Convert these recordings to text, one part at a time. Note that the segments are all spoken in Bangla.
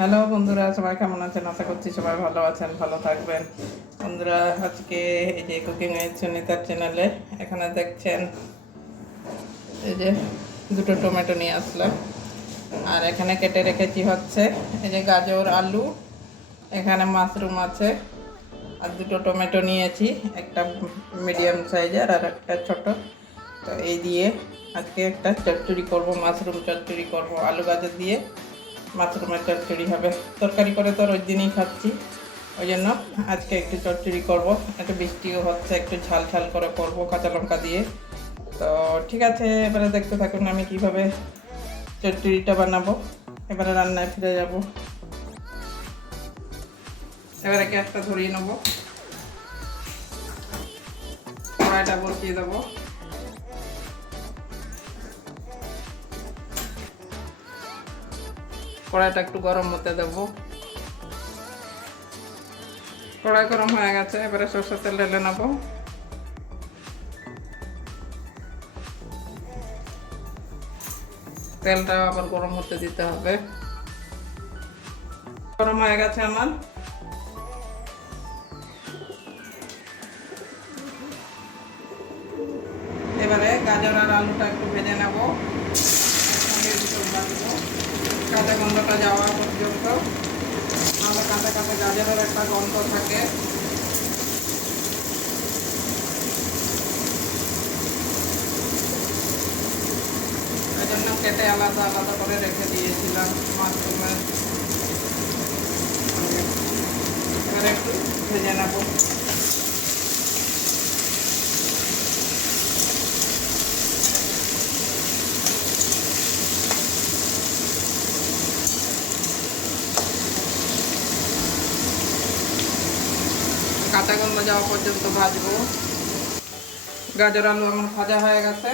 হ্যালো বন্ধুরা, সবাই কেমন আছেন? আশা করছি সবাই ভালো আছেন, ভালো থাকবেন। বন্ধুরা, আজকে এই যে কুকিং এর সুনিতার চ্যানেলে এখানে দেখছেন এই যে দুটো টমেটো নিয়ে আসলাম। আর এখানে কেটে রেখেছি হচ্ছে এই যে গাজর, আলু, এখানে মাশরুম আছে। আর দুটো টমেটো নিয়েছি, একটা মিডিয়াম সাইজের আর একটা ছোট। তো এই দিয়ে আজকে একটা চচ্চড়ি করব, মাশরুম চচ্চড়ি করব, আলু গাজর দিয়ে। মাশরুমের চচ্চড়ি হবে। তরকারি করে তো রোজ দিনই খাচ্ছি। ওই জন্য আজকে একটু চচ্চড়ি করব। একটু বৃষ্টিও হচ্ছে, একটু ঝাল ঝাল করে করব কাঁচা লঙ্কা দিয়ে। তো ঠিক আছে, এবারে দেখতে থাকুন আমি কীভাবে চচ্চড়িটা বানাবো। এবারে রান্নায় ফিরে যাব। এবারে গ্যাসটা ধরিয়ে নেব। কড়াইটা বসিয়ে দেবো। কড়াইটা একটু গরম হতে দেবো। কড়াই গরম হয়ে গেছে, এবারে সরষের তেল ঢেলে নেব। তেলটা আবার গরম হতে দিতে হবে। গরম হয়ে গেছে আমার। এবারে গাজর আর আলুটা একটু ভেজে নেব। কাঁচা গন্ধটা যাওয়া পর্যন্ত। আমাদের কাঁচা কাঁচা গাজরের একটা গন্ধ থাকে। কেটে আলাদা আলাদা করে রেখে দিয়েছিলাম মাশরুমের এবারে একটু ভেজে নেব কাঁচা গন্ধ যাওয়া পর্যন্ত ভাজবো। গাজর আলু আমার ভাজা হয়ে গেছে।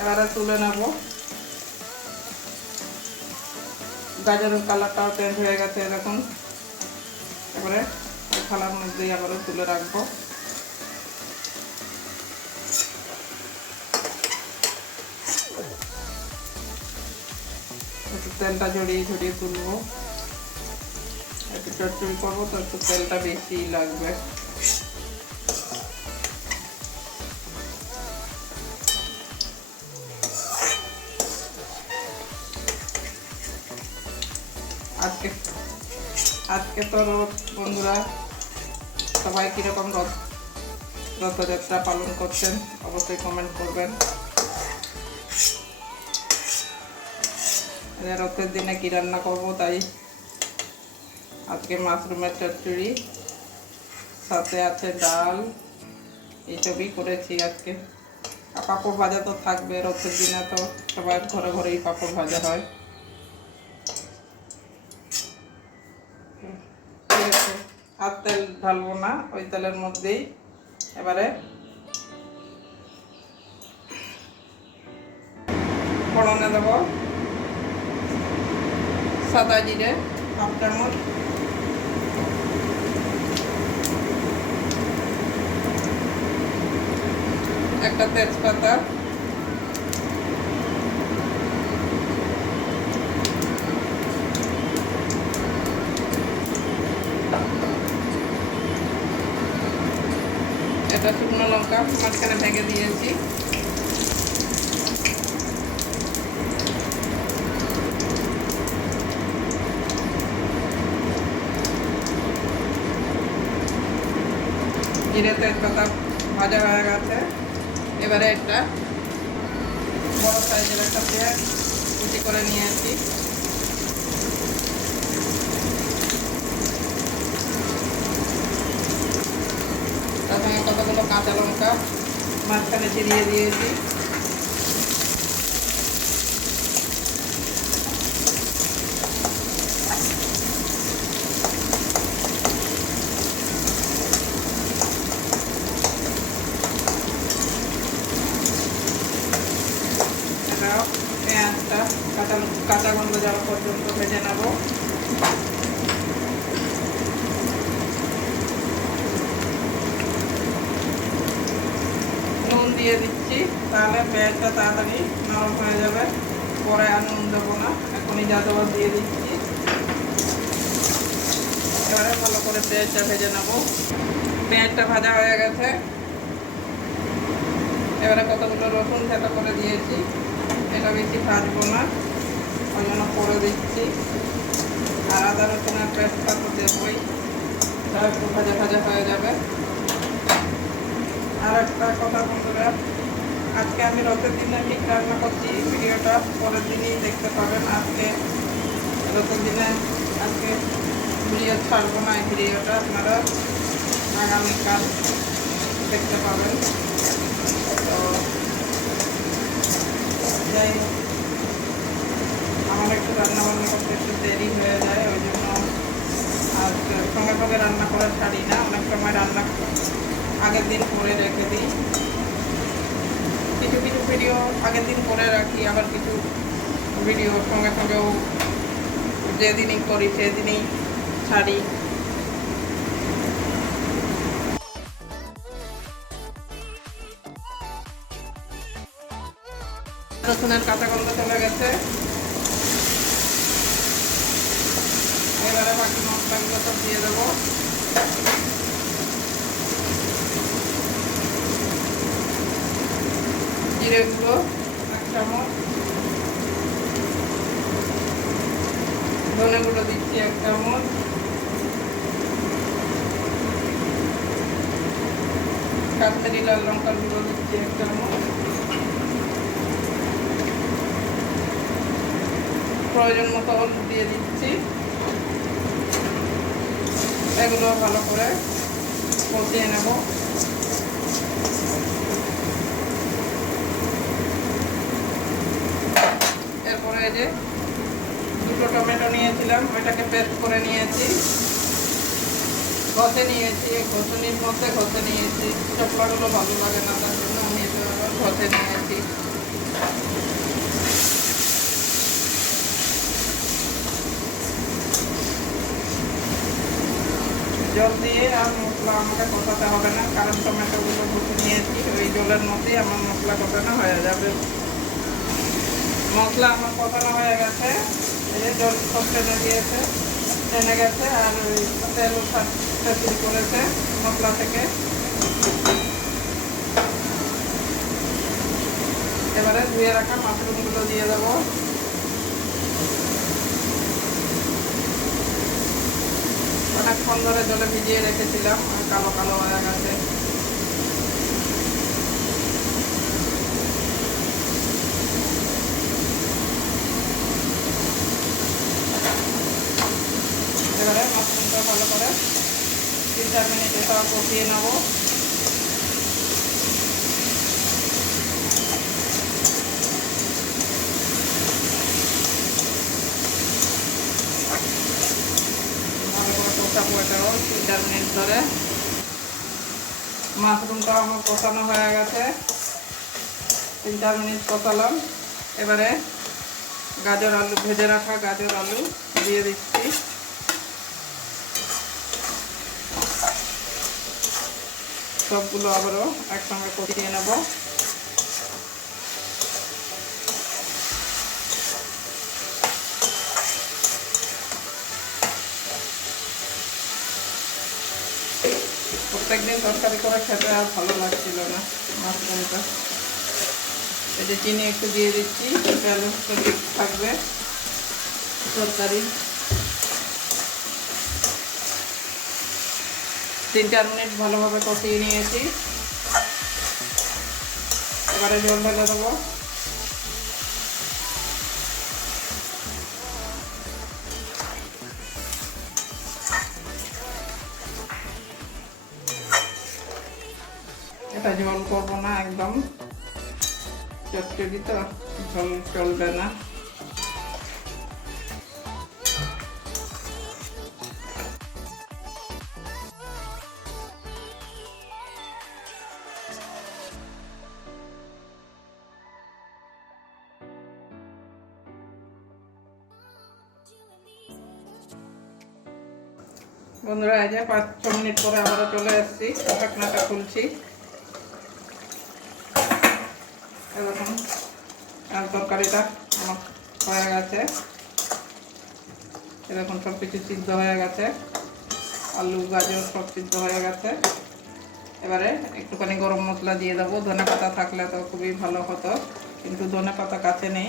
এবারে তুলে নেব। গাজরের কালারটাও চেঞ্জ হয়ে গেছে এরকম। এবারে থালার মধ্যেই আবারও তুলে রাখব। একটু তেলটা জড়িয়ে ঝরিয়ে তুলবো। একটু চচ্চড়ি করব তো তেলটা বেশি লাগবে। আজকে তো রথ বন্ধুরা। সবাই কীরকম রথ রথযাত্রা পালন করছেন, অবশ্যই কমেন্ট করবেন। রথের দিনে কী রান্না করব তাই? আজকে মাশরুমের চচ্চড়ি, সাথে আছে ডাল, এইসবই করেছি আজকে। পাঁপড় ভাজা তো থাকবে, রথের দিনে তো সবাই ঘরে ঘরেই পাঁপড় ভাজা হয়। ঢালবো না ওই তেলের মধ্যেই। এবারে ফোড়নে দেবো সাদা জিরে হাফ চামচ। একটা তেজপাতা এটা শুকনো লঙ্কা মাঝখানে ভেঙে দিয়েছি। জিরে তেজপাতা ভাজা হয়ে গেছে। এবারে একটা বড় সাইজের একটা পেঁয়াজ কুচি করে নিয়ে নিয়েছি তার সঙ্গে কতগুলো কাঁচা লঙ্কা মাঝখানে চিরিয়ে দিয়েছি এটাও পেঁয়াজটা কাঁচা কাঁচা গন্ধ যাওয়া পর্যন্ত ভেজে নেব নুন দিয়ে দিচ্ছি, তাহলে পেঁয়াজটা তাড়াতাড়ি নরম হয়ে যাবে। পরে আর নুন দেবো না, এখনই দেওয়ার দিয়ে দিচ্ছি। এবারে ভালো করে পেঁয়াজটা ভেজে নেব। পেঁয়াজটা ভাজা হয়ে গেছে। এবারে কতগুলো রসুন থেতো করে দিয়েছি, এটা বেশি ভাজবো না ওই জন্য করে দিচ্ছি। আর আদা রসুনের পেস্টটা তো দেবই তার একটু ভাজা ভাজা হয়ে যাবে। আর একটা কথা বন্ধুরা, আজকে আমি রথের দিনে ঠিক রান্না করছি, ভিডিওটা পরের দিনই দেখতে পাবেন। আজকে রথের দিনে আজকে ভিডিও ছাড়বো না, এই ভিডিওটা আপনারা আগামীকাল দেখতে পাবেন। তো যাই আমার একটু রান্না বান্না করতে একটু দেরি হয়ে যায়, ওই জন্য আর সঙ্গে সঙ্গে রান্না করে ছাড়ি না, অনেক সময় রান্না আগের দিন করে রেখে দিই। কিছু কিছু ভিডিও আগের দিন করে রাখি, আবার কিছু ভিডিও সঙ্গে সঙ্গেও যেদিনই করি, সেদিনই ছাড়ি। রসুনের কাঁচা গন্ধ চলে গেছে। এবারে বাকি মশলাগুলো সব দিয়ে দেবো। জিরে গুঁড়ো, এক চামচ। ধনে গুঁড়ো দিচ্ছি এক চামচ। কাশ্মীরি লাল লঙ্কার গুঁড়ো দিচ্ছি এক চামচ। প্রয়োজন মতো হলুদ দিয়ে দিচ্ছি। এগুলো ভালো করে কষিয়ে নেব। এই দুটো টমেটো নিয়েছিলাম, ওইটাকে পেস্ট করে নিয়েছি। ঘষে নিয়েছি, ঘষনির মধ্যে ঘষে নিয়েছি। চপলাগুলো ভালো লাগে না, তার জন্য আমি ঘষে নিয়েছি। জল দিয়ে আর মশলা আমাকে কষাতে হবে না, কারণ টমেটোগুলো ঘষে নিয়েছি, ওই জলের মধ্যেই আমার মশলা কষানো হয়ে যাবে। মশলা আমার কষানো হয়ে গেছে। এই জল সব টেনে দিয়েছে, টেনে গেছে, আর তেল উঠাতে করেছে মশলা থেকে। এবারে ধুয়ে রাখা মাশরুমগুলো দিয়ে দেবো। অনেকক্ষণ ধরে জলে ভিজিয়ে রেখেছিলাম কালো কালো হয়ে গেছে এবারে মাশরুমটা ভালো করে। তিন চার মিনিট এটা কষিয়ে নেব। ভালো করে মিনিট ধরে। মাশরুমটা আমার কষানো হয়ে গেছে। তিন চার মিনিট কষালাম। এবারে গাজর আলু, ভেজে রাখা গাজর আলু দিয়ে দিচ্ছি। সবগুলো আবারও একসঙ্গে কষিয়ে নেব। প্রত্যেকদিন তরকারি করে খেতে আর ভালো লাগছিল না মাশরুমটা এটা চিনি একটু দিয়ে দিচ্ছি ঠিক থাকবে। তরকারি। তিন চার মিনিট ভালোভাবে কষিয়ে নিয়েছি। এবারে জল ঢেলে দেবো। এটা জল করব না একদম। চটচটি তো জল চলবে না। বন্ধুরা, এই যে পাঁচ, ছ মিনিট পরে আবারও চলে এসেছি ঢাকনাটা খুলছি। এরকম, আর তরকারিটা আমার হয়ে গেছে। এরকম সব কিছু সিদ্ধ হয়ে গেছে। আলু, গাজর সব সিদ্ধ হয়ে গেছে। এবারে একটুখানি গরম মশলা দিয়ে দেবো। ধনে পাতা থাকলে তো খুবই ভালো হতো, কিন্তু ধনে পাতা কাছে নেই।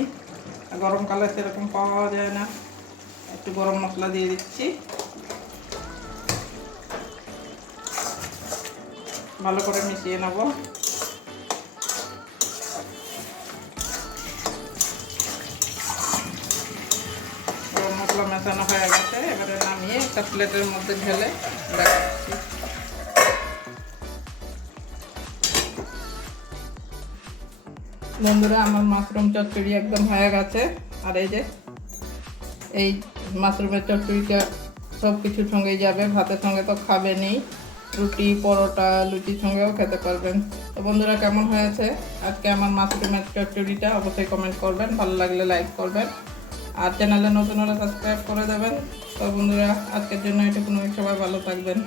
গরমকালে সেরকম পাওয়া যায় না। একটু গরম মশলা দিয়ে দিচ্ছি। ভালো করে মিশিয়ে নেব। মশলা মেশানো হয়ে গেছে, এবারে নামিয়ে একটা প্লেটের মধ্যে ঢেলে বন্ধুরা, আমার মাশরুম চচ্চড়ি একদম হয়ে গেছে। আর এই যে, এই মাশরুমের চচ্চড়িটা সব কিছুর সঙ্গেই যাবে, ভাতের সঙ্গে তো খাবে নেই। রুটি, পরোটা লুচির সঙ্গেও খেতে পারবেন। তো বন্ধুরা, কেমন হয়েছে? আজকে আমার মাছের ম্যাচ চটচড়িটা অবশ্যই কমেন্ট করবেন, ভালো লাগলে লাইক করবেন। আর চ্যানেলে নতুন হলে সাবস্ক্রাইব করে দেবেন। তো বন্ধুরা, আজকের জন্য এটুকু সবাই ভালো থাকবেন।